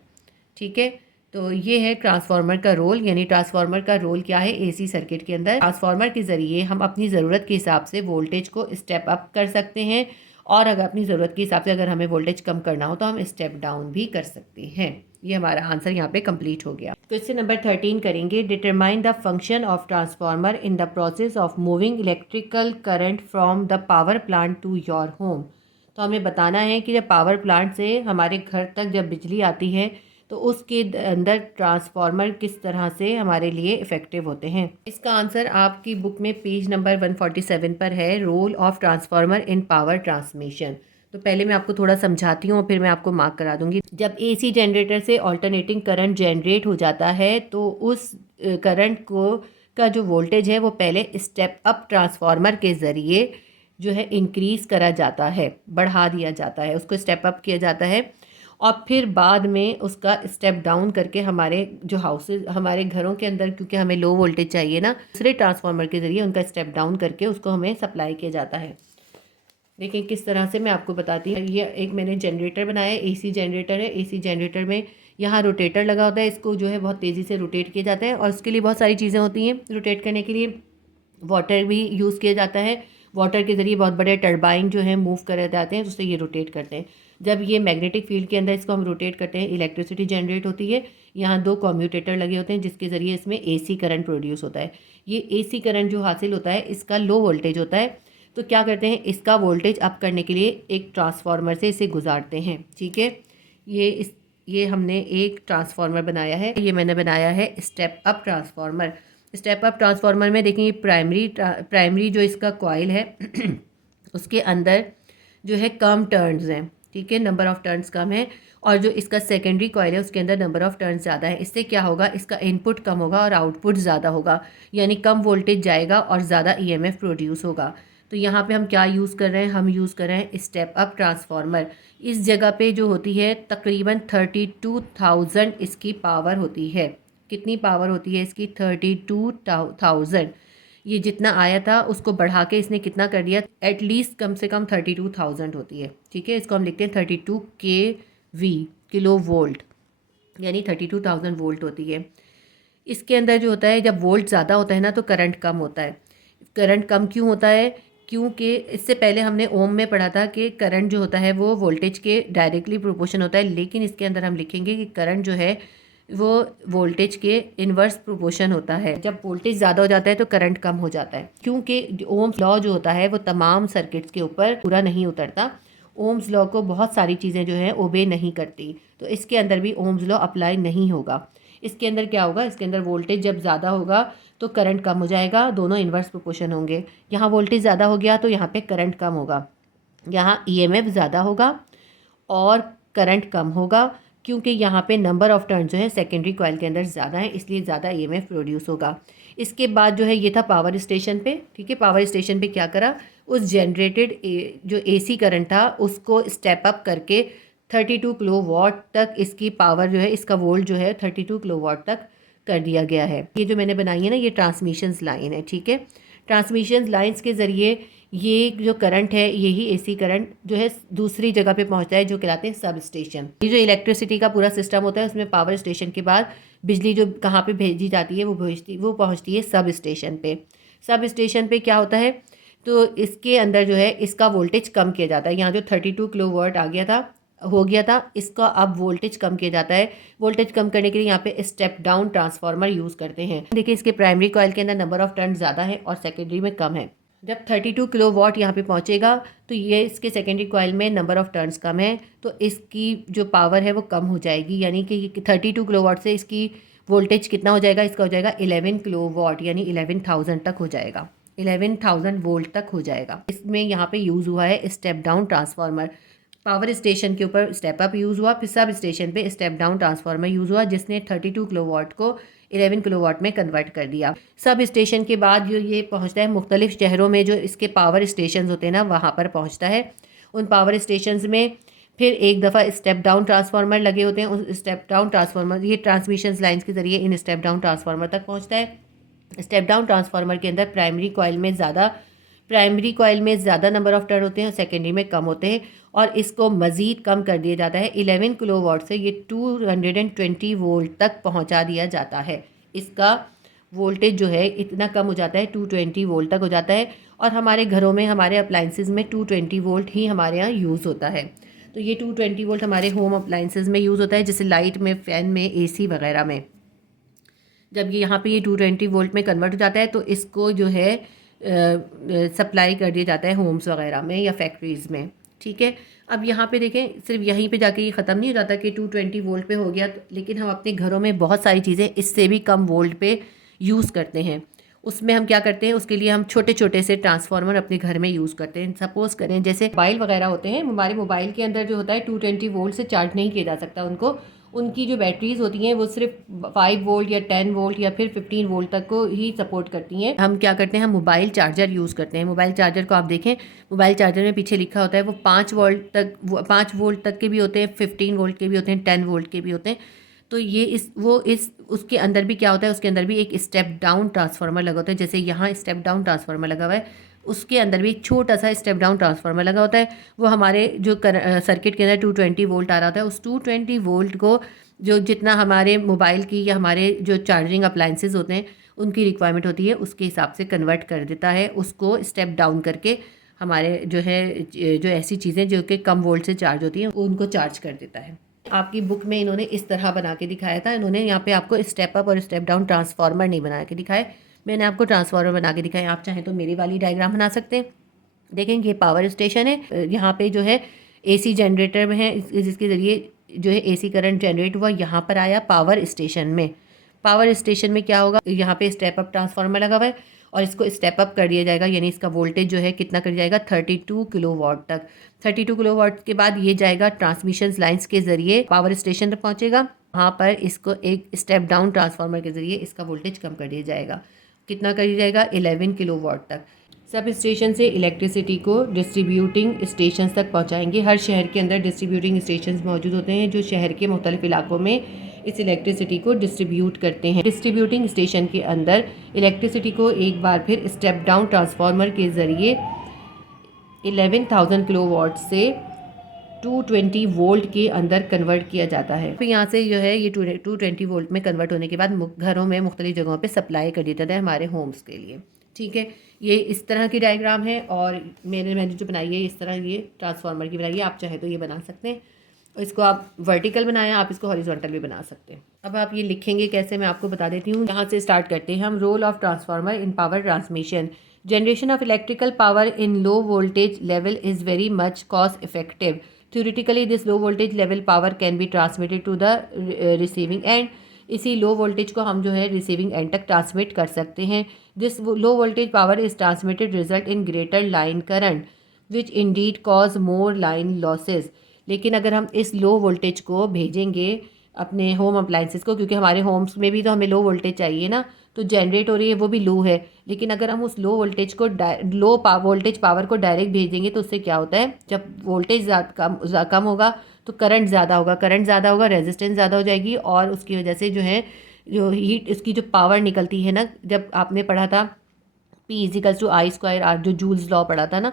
ठीक है, तो ये है ट्रांसफार्मर का रोल। यानी ट्रांसफार्मर का रोल क्या है एसी सर्किट के अंदर। ट्रांसफार्मर के ज़रिए हम अपनी ज़रूरत के हिसाब से वोल्टेज को स्टेप अप कर सकते हैं, और अगर अपनी ज़रूरत के हिसाब से अगर हमें वोल्टेज कम करना हो तो हम स्टेप डाउन भी कर सकते हैं। ये हमारा आंसर यहाँ पे कंप्लीट हो गया। क्वेश्चन नंबर 13 करेंगे, determine the function of transformer in the process of moving electrical current from the power plant to your home. तो हमें बताना है कि जब पावर प्लांट से हमारे घर तक जब बिजली आती है तो उसके अंदर ट्रांसफार्मर किस तरह से हमारे लिए इफ़ेक्टिव होते हैं। इसका आंसर आपकी बुक में पेज नंबर 147 पर है, role of transformer in power transmission. तो पहले मैं आपको थोड़ा समझाती हूँ और फिर मैं आपको मार्क करा दूँगी। जब एसी जनरेटर से ऑल्टरनेटिंग करंट जनरेट हो जाता है तो उस करंट का जो वोल्टेज है वो पहले स्टेप अप ट्रांसफार्मर के ज़रिए जो है इंक्रीज़ करा जाता है, बढ़ा दिया जाता है, उसको स्टेप अप किया जाता है, और फिर बाद में उसका स्टेप डाउन करके हमारे जो हाउसेज हमारे घरों के अंदर, क्योंकि हमें लो वोल्टेज चाहिए ना, दूसरे ट्रांसफार्मर के ज़रिए उनका स्टेप डाउन करके उसको हमें सप्लाई किया जाता है। देखिए किस तरह से मैं आपको बताती हूँ। ये एक मैंने जनरेटर बनाया है, एसी जनरेटर है। एसी जनरेटर में यहाँ रोटेटर लगा होता है, इसको जो है बहुत तेज़ी से रोटेट किया जाता है और उसके लिए बहुत सारी चीज़ें होती हैं रोटेट करने के लिए। वाटर भी यूज़ किया जाता है, वाटर के ज़रिए बहुत बड़े टरबाइन जो है मूव करे जाते हैं, तो उससे ये रोटेट करते हैं। जब ये मैग्नेटिक फील्ड के अंदर इसको हम रोटेट करते हैं, इलेक्ट्रिसिटी जनरेट होती है। यहाँ 2 कम्यूटेटर लगे होते हैं जिसके ज़रिए इसमें AC करंट प्रोड्यूस होता है। ये AC करंट जो हासिल होता है इसका लो वोल्टेज होता है। तो क्या करते हैं, इसका वोल्टेज अप करने के लिए एक ट्रांसफार्मर से इसे गुजारते हैं। ठीक है, ये हमने एक ट्रांसफार्मर बनाया है। ये मैंने बनाया है step up transformer. Step up transformer में देखिए प्राइमरी जो इसका कॉइल है उसके अंदर जो है कम टर्न्स हैं। ठीक है, नंबर ऑफ़ टर्न्स कम है। और जो इसका सेकेंडरी कॉइल है उसके अंदर नंबर ऑफ़ टर्न्स ज़्यादा है। इससे क्या होगा, इसका इनपुट कम होगा और आउटपुट ज़्यादा होगा, यानी कम वोल्टेज जाएगा और ज़्यादा EMF प्रोड्यूस होगा। तो यहाँ पे हम क्या यूज़ कर रहे हैं, हम यूज़ कर रहे हैं स्टेप अप ट्रांसफार्मर। इस जगह पे जो होती है तकरीबन 32,000 इसकी पावर होती है। कितनी पावर होती है इसकी, 32,000। ये जितना आया था उसको बढ़ा के इसने कितना कर दिया, एटलीस्ट कम से कम 32,000 होती है। ठीक है, इसको हम लिखते हैं 32 kV, किलो वोल्ट, यानी 32,000 वोल्ट होती है। इसके अंदर जो होता है, जब वोल्ट ज़्यादा होता है ना तो करंट कम होता है। करंट कम क्यों होता है, क्योंकि इससे पहले हमने ओम में पढ़ा था कि करंट जो होता है वो वोल्टेज के डायरेक्टली प्रोपोर्शन होता है, लेकिन इसके अंदर हम लिखेंगे कि करंट जो है वो वोल्टेज के इन्वर्स प्रोपोर्शन होता है। जब वोल्टेज ज़्यादा हो जाता है तो करंट कम हो जाता है, क्योंकि ओम्स लॉ जो होता है वो तमाम सर्किट्स के ऊपर पूरा नहीं उतरता। ओम्स लॉ को बहुत सारी चीज़ें जो हैं ओबे नहीं करती, तो इसके अंदर भी ओम्स लॉ अप्लाई नहीं होगा। इसके अंदर क्या होगा, इसके अंदर वोल्टेज जब ज़्यादा होगा तो करंट कम हो जाएगा, दोनों इन्वर्स प्रोपोर्शन होंगे। यहाँ वोल्टेज ज़्यादा हो गया तो यहाँ पे करंट कम होगा, यहाँ EMF ज़्यादा होगा और करंट कम होगा, क्योंकि यहाँ पे नंबर ऑफ़ टर्न जो है सेकेंडरी कॉइल के अंदर ज़्यादा है, इसलिए ज़्यादा EMF प्रोड्यूस होगा। इसके बाद जो है ये था पावर स्टेशन पे। ठीक है, पावर स्टेशन पे क्या करा, उस जनरेटेड जो AC करंट था उसको स्टेप अप करके 32 किलोवाट तक इसकी पावर जो है, इसका वोल्ट जो है 32 किलोवाट तक कर दिया गया है। ये जो मैंने बनाई है ना, ये ट्रांसमिशन लाइन है। ठीक है, ट्रांसमिशन लाइंस के ज़रिए ये जो करंट है, यही AC करंट जो है दूसरी जगह पे पहुंचता है, जो कहलाते हैं सब स्टेशन। ये जो इलेक्ट्रिसिटी का पूरा सिस्टम होता है उसमें पावर स्टेशन के बाद बिजली जो कहाँ पे भेजी जाती है वो पहुंचती है सब स्टेशन पे। सब स्टेशन पे क्या होता है, तो इसके अंदर जो है इसका वोल्टेज कम किया जाता है। यहाँ जो 32 किलोवाट हो गया था, इसका अब वोल्टेज कम किया जाता है। वोल्टेज कम करने के लिए यहाँ पे स्टेप डाउन ट्रांसफार्मर यूज़ करते हैं। देखिए, इसके प्राइमरी कॉइल के अंदर नंबर ऑफ़ टर्न ज़्यादा है और सेकेंडरी में कम है। जब 32 किलोवाट यहाँ पे पहुँचेगा तो ये इसके सेकेंडरी कॉइल में नंबर ऑफ़ टर्न्स कम है, तो इसकी जो पावर है वो कम हो जाएगी, यानी कि 32 किलोवाट से इसकी वोल्टेज कितना हो जाएगा, इसका हो जाएगा 11 किलोवाट, यानी 11,000 तक हो जाएगा, 11,000 वोल्ट तक हो जाएगा। इसमें यहाँ पे यूज़ हुआ है step down transformer. Power station के ऊपर स्टेप अप यूज़ हुआ, फिर सब स्टेशन पे स्टेप डाउन ट्रांसफार्मर यूज़ हुआ, जिसने 32 किलोवाट को 11 किलोवाट में कन्वर्ट कर दिया। सब स्टेशन के बाद जो ये पहुंचता है मुख्तलिफ शहरों में, जो इसके पावर स्टेशन होते हैं ना, वहाँ पर पहुंचता है। उन पावर स्टेशन में फिर एक दफ़ा स्टेप डाउन ट्रांसफार्मर लगे होते हैं। उस स्टेप डाउन ट्रांसफार्मर ये ट्रांसमिशन लाइन्स के ज़रिए इन स्टेप डाउन ट्रांसफार्मर तक पहुँचता है। स्टेप डाउन ट्रांसफार्मर के अंदर प्राइमरी कॉइल में ज़्यादा नंबर ऑफ़ टर्न होते हैं और सेकेंडरी में कम होते हैं, और इसको मज़ीद कम कर दिया जाता है। 11 किलोवाट से ये 220 वोल्ट तक पहुंचा दिया जाता है। इसका वोल्टेज जो है इतना कम हो जाता है, 220 वोल्ट तक हो जाता है। और हमारे घरों में, हमारे अप्लाइंसेस में 220 वोल्ट ही हमारे यहाँ यूज़ होता है। तो ये 220 वोल्ट हमारे होम अप्लाइंसेस में यूज़ होता है, जैसे लाइट में, फ़ैन में, AC वगैरह में। जब ये यहाँ पे ये 220 वोल्ट में कन्वर्ट हो जाता है तो इसको जो है सप्लाई कर दिया जाता है होम्स वगैरह में या फैक्ट्रीज़ में। ठीक है, अब यहाँ पे देखें, सिर्फ यहीं पे जाके ये ख़त्म नहीं हो जाता कि 220 वोल्ट पे हो गया, लेकिन हम अपने घरों में बहुत सारी चीज़ें इससे भी कम वोल्ट पे यूज़ करते हैं। उसमें हम क्या करते हैं, उसके लिए हम छोटे छोटे से ट्रांसफार्मर अपने घर में यूज़ करते हैं। सपोज़ करें जैसे मोबाइल वगैरह होते हैं, हमारे मोबाइल के अंदर जो होता है 220 वोल्ट से चार्ज नहीं किया जा सकता उनको। उनकी जो बैटरीज़ होती हैं वो सिर्फ 5 वोल्ट या 10 वोल्ट या फिर 15 वोल्ट तक को ही सपोर्ट करती हैं। हम क्या करते हैं, हम मोबाइल चार्जर यूज़ करते हैं। मोबाइल चार्जर को आप देखें, मोबाइल चार्जर में पीछे लिखा होता है वो 5 वोल्ट तक के भी होते हैं, 15 वोल्ट के भी होते हैं, 10 वोल्ट के भी होते हैं। तो ये उसके अंदर भी क्या होता है, उसके अंदर भी एक स्टेप डाउन ट्रांसफार्मर लगा होता है। जैसे यहाँ स्टेप डाउन ट्रांसफार्मर लगा हुआ है, उसके अंदर भी एक छोटा सा स्टेप डाउन ट्रांसफार्मर लगा होता है। वो हमारे जो सर्किट के अंदर 220 वोल्ट आ रहा होता है, उस 220 वोल्ट को जो जितना हमारे मोबाइल की या हमारे जो चार्जिंग अप्लाइंसेस होते हैं उनकी रिक्वायरमेंट होती है उसके हिसाब से कन्वर्ट कर देता है, उसको स्टेप डाउन करके हमारे जो है जो ऐसी चीज़ें जो कि कम वोल्ट से चार्ज होती हैं उनको चार्ज कर देता है। आपकी बुक में इन्होंने इस तरह बना के दिखाया था, इन्होंने यहाँ पे आपको स्टेप अप और स्टेप डाउन ट्रांसफार्मर नहीं बना के दिखाए, मैंने आपको ट्रांसफार्मर बना के दिखाया। आप चाहें तो मेरी वाली डायग्राम बना सकते हैं। देखेंगे पावर स्टेशन है, यहाँ पे जो है एसी जनरेटर में है, जिसके ज़रिए जो है एसी करंट जनरेट हुआ, यहाँ पर आया पावर स्टेशन में। पावर स्टेशन में क्या होगा, यहाँ पे स्टेप अप ट्रांसफार्मर लगा हुआ है और इसको स्टेप अप कर दिया जाएगा, यानी इसका वोल्टेज जो है कितना कर जाएगा 32 किलोवाट तक। 32 किलोवाट के बाद ये जाएगा ट्रांसमिशन लाइंस के ज़रिए पावर स्टेशन तक पहुँचेगा, वहाँ पर इसको एक स्टेप डाउन ट्रांसफार्मर के ज़रिए इसका वोल्टेज कम कर दिया जाएगा। कितना कर दिया जाएगा 11 किलोवाट तक। सब स्टेशन से इलेक्ट्रिसिटी को डिस्ट्रीब्यूटिंग स्टेशन तक पहुंचाएंगे। हर शहर के अंदर डिस्ट्रीब्यूटिंग स्टेशन मौजूद होते हैं जो शहर के मुख्तलिफ इलाकों में इस इलेक्ट्रिसिटी को डिस्ट्रीब्यूट करते हैं। डिस्ट्रीब्यूटिंग स्टेशन के अंदर इलेक्ट्रिसिटी को एक बार फिर स्टेप डाउन ट्रांसफार्मर के ज़रिए 11,000 किलोवाट से 220 वोल्ट के अंदर कन्वर्ट किया जाता है। फिर यहाँ से जो है ये 220 वोल्ट में कन्वर्ट होने के बाद घरों में मुख्तलिफ जगहों पे सप्लाई कर दिया जाता है हमारे होम्स के लिए। ठीक है, ये इस तरह की डायग्राम है और मैंने जो बनाई है इस तरह ये ट्रांसफार्मर की बनाई है। आप चाहे तो ये बना सकते हैं, और इसको आप वर्टिकल बनाया, आप इसको हॉरिजॉन्टल भी बना सकते हैं। अब आप ये लिखेंगे कैसे, मैं आपको बता देती हूँ। यहाँ से स्टार्ट करते हैं हम। Role of transformer in power transmission. Generation of electrical power in low voltage level is very much cost effective. Theoretically, this low voltage level power can be transmitted to the receiving end. इसी लो वोल्टेज को हम जो है रिसीविंग एंड तक ट्रांसमिट कर सकते हैं। This low voltage power is transmitted result in greater line current which Indeed cause more line losses. लेकिन अगर हम इस लो वोल्टेज को भेजेंगे अपने होम अप्लाइंसेस को, क्योंकि हमारे होम्स में भी तो हमें लो वोल्टेज चाहिए ना, तो जनरेट हो रही है वो भी लो है, लेकिन अगर हम उस लो वोल्टेज को वोल्टेज पावर को डायरेक्ट भेज देंगे तो उससे क्या होता है, जब वोल्टेज कम होगा तो करंट ज़्यादा होगा, रेजिस्टेंस ज़्यादा हो जाएगी और उसकी वजह से जो है जो हीट इसकी जो पावर निकलती है ना, जब आपने पढ़ा था P=I²R, जो जूल्स लॉ पढ़ा था ना,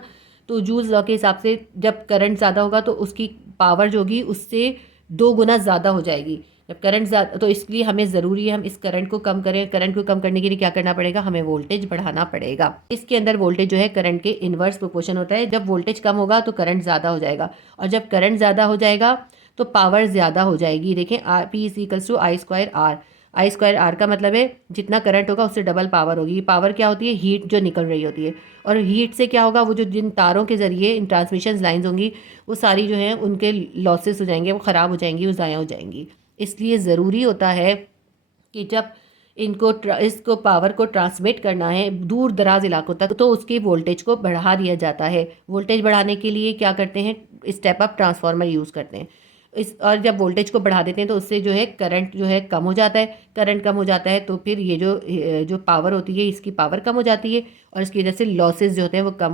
तो जूल्स लॉ के हिसाब से जब करंट ज़्यादा होगा तो उसकी पावर जो होगी उससे 2 गुना ज़्यादा हो जाएगी जब करंट ज़्यादा। तो इसलिए हमें ज़रूरी है हम इस करंट को कम करें। करंट को कम करने के लिए क्या करना पड़ेगा, हमें वोल्टेज बढ़ाना पड़ेगा। इसके अंदर वोल्टेज जो है करंट के इन्वर्स प्रोपोर्शन होता है। जब वोल्टेज कम होगा तो करंट ज़्यादा हो जाएगा, और जब करंट ज़्यादा हो जाएगा तो पावर ज़्यादा हो जाएगी। देखें P=I²R। I²R का मतलब है जितना करंट होगा उससे डबल पावर होगी। ये पावर क्या होती है, हीट जो निकल रही होती है, और हीट से क्या होगा, वो जो जिन तारों के ज़रिए इन ट्रांसमिशन लाइंस होंगी वो सारी जो हैं उनके लॉसेस हो जाएंगे, वो ख़राब हो जाएंगी, वो ज़ाया हो जाएंगी। इसलिए ज़रूरी होता है कि जब इसको पावर को ट्रांसमिट करना है दूर दराज इलाकों तक तो उसके वोल्टेज को बढ़ा दिया जाता है। वोल्टेज बढ़ाने के लिए क्या करते हैं, स्टेप अप ट्रांसफार्मर यूज़ करते हैं। और जब वोल्टेज को बढ़ा देते हैं तो उससे जो है करंट जो है कम हो जाता है। करंट कम हो जाता है तो फिर ये जो पावर होती है इसकी पावर कम हो जाती है, और इसकी वजह से लॉसेस जो होते हैं वो कम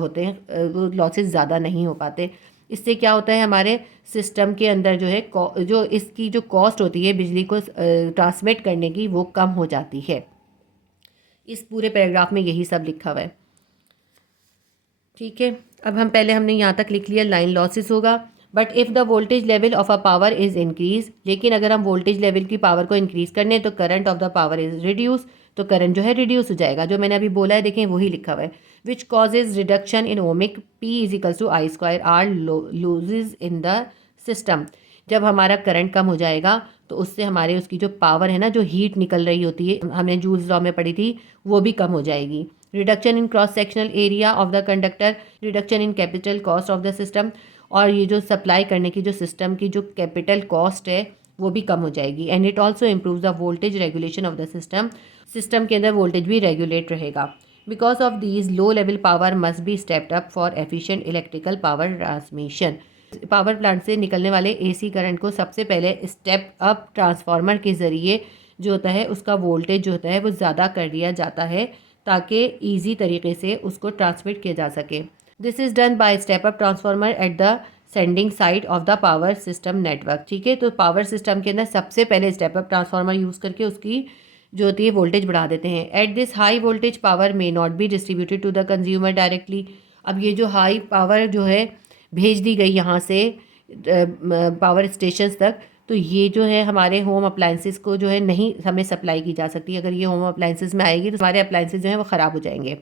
होते हैं, वो लॉसेस ज़्यादा नहीं हो पाते। इससे क्या होता है, हमारे सिस्टम के अंदर जो है जो इसकी जो कॉस्ट होती है बिजली को ट्रांसमिट करने की वो कम हो जाती है। इस पूरे पैराग्राफ में यही सब लिखा हुआ है। ठीक है, अब हमने यहाँ तक लिख लिया लाइन लॉसेस होगा। But if the voltage level of a power is increase, लेकिन अगर हम वोल्टेज लेवल की पावर को इंक्रीज़ करने तो current of the power is reduce, तो करंट जो है रिड्यूस हो जाएगा। जो मैंने अभी बोला है देखें वही लिखा हुआ है। Which causes reduction in ohmic P=I²R loses in the system. जब हमारा करंट कम हो जाएगा तो उससे हमारे उसकी जो पावर है ना, जो हीट निकल रही होती है, हमने जूल्स लॉ में पढ़ी थी, वो भी कम हो जाएगी। Reduction in cross sectional area of the conductor, reduction in capital cost of the system, और ये जो सप्लाई करने की जो सिस्टम की जो कैपिटल कॉस्ट है वो भी कम हो जाएगी। And it also improve the voltage regulation of the system के अंदर वोल्टेज भी रेगुलेट रहेगा। Because of these low level power must be stepped up for efficient electrical power transmission. Power plant से निकलने वाले एसी करंट को सबसे पहले स्टेप अप ट्रांसफार्मर के ज़रिए जो होता है उसका वोल्टेज जो होता है वो ज़्यादा कर दिया जाता है ताकि ईजी तरीके से उसको ट्रांसमिट किया जा सके। This is done by step up transformer at the sending side of the power system network. ठीक है, तो पावर सिस्टम के अंदर सबसे पहले स्टेप अप ट्रांसफार्मर यूज़ करके उसकी जो होती है वोल्टेज बढ़ा देते हैं। At this high voltage power may not be distributed to the consumer directly. अब ये जो हाई पावर जो है भेज दी गई यहाँ से पावर स्टेशन तक, तो ये जो है हमारे होम अप्लाइंसेस को जो है नहीं हमें सप्लाई की जा सकती। अगर ये होम अप्लाइंसेस में आएगी तो हमारे अप्लाइंसेस जो हैं वो ख़राब हो जाएंगे।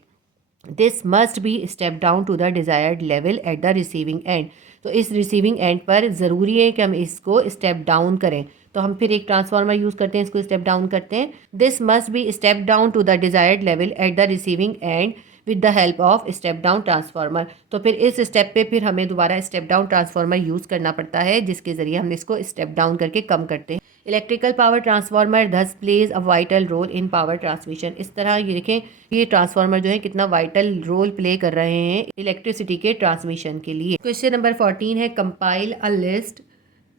This must be step down to the desired level at the receiving end. तो इस रिसीविंग एंड पर ज़रूरी है कि हम इसको स्टेप डाउन करें। तो हम फिर एक ट्रांसफार्मर यूज़ करते हैं, इसको स्टेप डाउन करते हैं। This must be step down to the desired level at the receiving end with the help of step down transformer. तो फिर इस स्टेप पे फिर हमें दोबारा स्टेप डाउन ट्रांसफार्मर यूज़ करना पड़ता है, जिसके ज़रिए हम इसको स्टेप डाउन करके कम करते हैं। Electrical power transformer does plays a vital role in power transmission. इस तरह ये देखें, ये ट्रांसफार्मर जो है कितना वाइटल रोल प्ले कर रहे हैं इलेक्ट्रिसिटी के ट्रांसमिशन के लिए। क्वेश्चन नंबर 14 है, compile a list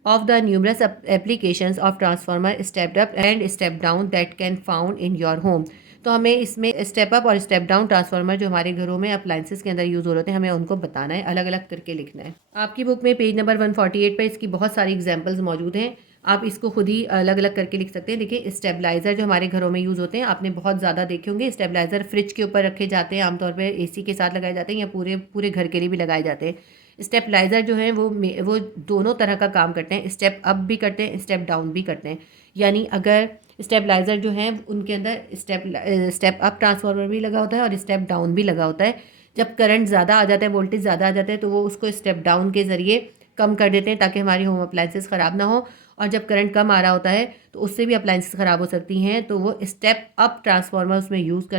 of the numerous applications of transformer step up and step down that can found in your home. तो हमें इसमें स्टेप अप और स्टेप डाउन ट्रांसफार्मर जो हमारे घरों में अप्लाइंसेस के अंदर यूज़ हो रहे हैं, हमें उनको बताना है, अलग अलग करके लिखना है। आपकी बुक में पेज नंबर 148 पर इसकी बहुत सारी एग्जाम्पल्स मौजूद हैं, आप इसको खुद ही अलग अलग करके लिख सकते हैं। देखिए, स्टेबलाइज़र जो हमारे घरों में यूज़ होते हैं, आपने बहुत ज़्यादा देखे होंगे। स्टेबलाइज़र फ्रिज के ऊपर रखे जाते हैं, आमतौर पे एसी के साथ लगाए जाते हैं, या पूरे पूरे घर के लिए भी लगाए जाते हैं। स्टेबलाइज़र जो है वो दोनों तरह का काम करते हैं, स्टेप अप भी करते हैं, स्टेप डाउन भी करते हैं। यानी अगर स्टेबलाइज़र जो है उनके अंदर स्टेप अप ट्रांसफार्मर भी लगा होता है और स्टेप डाउन भी लगा होता है। जब करंट ज़्यादा आ जाता है, वोल्टेज ज़्यादा आ जाता है, तो वो उसको स्टेप डाउन के ज़रिए कम कर देते हैं ताकि हमारी होम अप्लाइंसेस ख़राब ना हो। और जब करंट कम आ रहा होता है तो उससे भी अप्लाइंसेस ख़राब हो सकती हैं, तो वो स्टेप अप ट्रांसफार्मर उसमें यूज़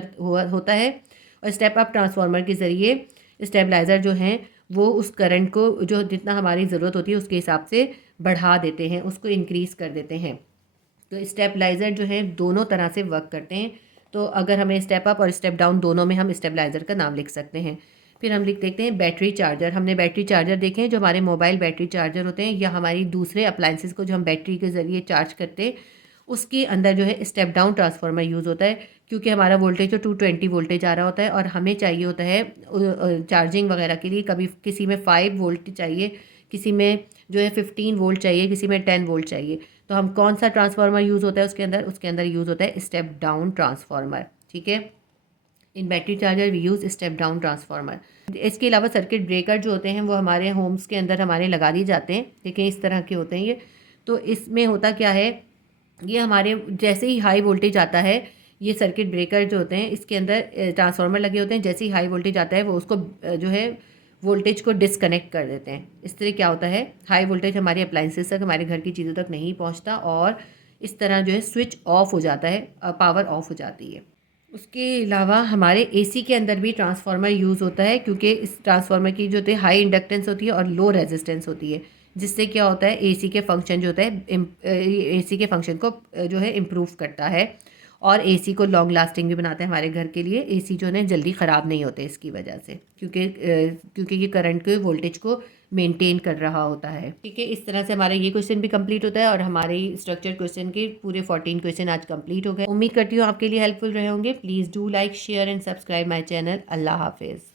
होता है। और स्टेप अप ट्रांसफार्मर के ज़रिए स्टेबलाइज़र जो हैं वो उस करंट को जो जितना हमारी ज़रूरत होती है उसके हिसाब से बढ़ा देते हैं, उसको इंक्रीज़ कर देते हैं। तो स्टेबलाइज़र जो है दोनों तरह से वर्क करते हैं। तो अगर हमें स्टेप अप और स्टेप डाउन दोनों में हम स्टेबलाइज़र का नाम लिख सकते हैं। फिर हम लिख देखते हैं बैटरी चार्जर। हमने बैटरी चार्जर देखे हैं, जो हमारे मोबाइल बैटरी चार्जर होते हैं, या हमारी दूसरे अप्लाइंसेस को जो हम बैटरी के ज़रिए चार्ज करते हैं, उसके अंदर जो है स्टेप डाउन ट्रांसफार्मर यूज़ होता है, क्योंकि हमारा वोल्टेज जो 220 वोल्टेज आ रहा होता है और हमें चाहिए होता है चार्जिंग वगैरह के लिए। कभी किसी में 5 वोल्ट चाहिए, किसी में जो है 15 वोल्ट चाहिए, किसी में 10 वोल्ट चाहिए। तो हम कौन सा ट्रांसफार्मर यूज़ होता है उसके अंदर यूज़ होता है स्टेप डाउन ट्रांसफार्मर। ठीक है, in battery charger we use step down transformer. इसके अलावा सर्किट ब्रेकर जो होते हैं वो हमारे होम्स के अंदर हमारे लगा दिए जाते हैं। देखें, इस तरह के होते हैं ये। तो इसमें होता क्या है, ये हमारे जैसे ही हाई वोल्टेज आता है, ये सर्किट ब्रेकर जो होते हैं इसके अंदर ट्रांसफार्मर लगे होते हैं। जैसे ही हाई वोल्टेज आता है वो उसको जो है वोल्टेज को डिसकनेक्ट कर देते हैं। इस तरह क्या होता है, हाई वोल्टेज हमारे अप्लाइंसेस तक, हमारे घर की चीज़ों तक नहीं पहुंचता, और इस तरह जो है स्विच ऑफ हो जाता है, पावर ऑफ हो जाती है। उसके अलावा हमारे एसी के अंदर भी ट्रांसफार्मर यूज़ होता है, क्योंकि इस ट्रांसफार्मर की जो होती है हाई इंडक्टेंस होती है और लो रेजिस्टेंस होती है, जिससे क्या होता है एसी के फंक्शन जो होता है एसी के फंक्शन को जो है इम्प्रूव करता है, और एसी को लॉन्ग लास्टिंग भी बनाता है हमारे घर के लिए। एसी जो है जल्दी ख़राब नहीं होते इसकी वजह से, क्योंकि ये करंट के वोल्टेज को मेंटेन कर रहा होता है। ठीक है, इस तरह से हमारा ये क्वेश्चन भी कंप्लीट होता है, और हमारे स्ट्रक्चर क्वेश्चन के पूरे 14 क्वेश्चन आज कंप्लीट हो गए। उम्मीद करती हूँ आपके लिए हेल्पफुल रहे होंगे। Please do like, share and subscribe my channel. अल्लाह हाफिज़।